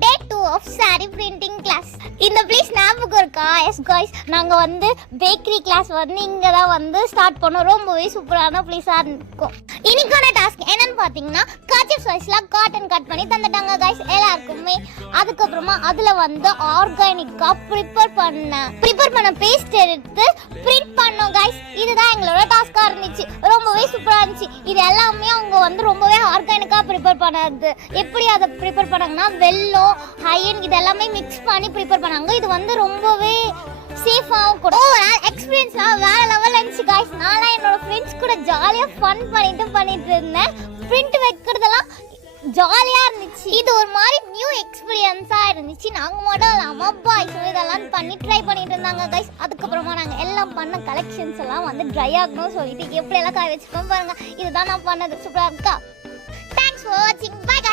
Day 2 of saree printing class. இந்த please ஞாபகம் இருக்கா? எஸ் காய்ஸ், நாங்கள் வந்து பேக்கரி கிளாஸ் வந்து இங்கே தான் வந்து ஸ்டார்ட் பண்ணோம். ரொம்பவே சூப்பரான ப்ளீஸாக இருக்கும். இன்னைக்கான டாஸ்க் என்னன்னு பார்த்தீங்கன்னா, கர்ச்சீஃப் சைஸில் காட்டன் கட் பண்ணி தந்துட்டாங்க காய்ஸ் எல்லாருக்குமே. அதுக்கப்புறமா அதில் வந்து ஆர்கானிக்காக ப்ரிப்பேர் பண்ண பேஸ்ட் எடுத்து பிரிண்ட் பண்ணோம் காய்ஸ். இதுதான் எங்களோட டாஸ்காக இருந்துச்சு. ரொம்பவே சூப்பராக இருந்துச்சு. இது எல்லாமே அவங்க வந்து ரொம்பவே ஆர்கானிக்காக ப்ரிப்பேர் பண்ணது. எப்படி அதை ப்ரிப்பேர் பண்ணாங்கன்னா, வெல்லம் அயன் இதெல்லாமே மிக்ஸ் பண்ணி ப்ரிப்பேர் பண்ணாங்க. இது வந்து ரொம்பவே சேஃபாகவும் கூட ஓவரால் எக்ஸ்பீரியன்ஸ்லாம் வேற லெவல் இருந்துச்சு காய்ஸ். நான்லாம் என்னோட ஃப்ரெண்ட்ஸ் கூட ஜாலியாக ஃபன் பண்ணிட்டு இருந்தேன். பிரிண்ட் வைக்கிறதெல்லாம் ஜாலியாக இருந்துச்சு. இது ஒரு மாதிரி நியூ எக்ஸ்பீரியன்ஸாக இருந்துச்சு. நாங்கள் மட்டும் இல்லாமல் பாய்ஸும் இதெல்லாம் பண்ணி ட்ரை பண்ணிட்டு இருந்தாங்க கைஸ். அதுக்கப்புறமா நாங்கள் எல்லாம் பண்ண கலெக்ஷன்ஸ் எல்லாம் வந்து ட்ரை ஆகணும்னு சொல்லிட்டு எப்படியெல்லாம் காய வச்சுக்கோம் பாருங்க. இதுதான் நான் பண்ணது. சூப்பராக இருக்கா? தேங்க்ஸ் ஃபார் வாட்சிங். By guys.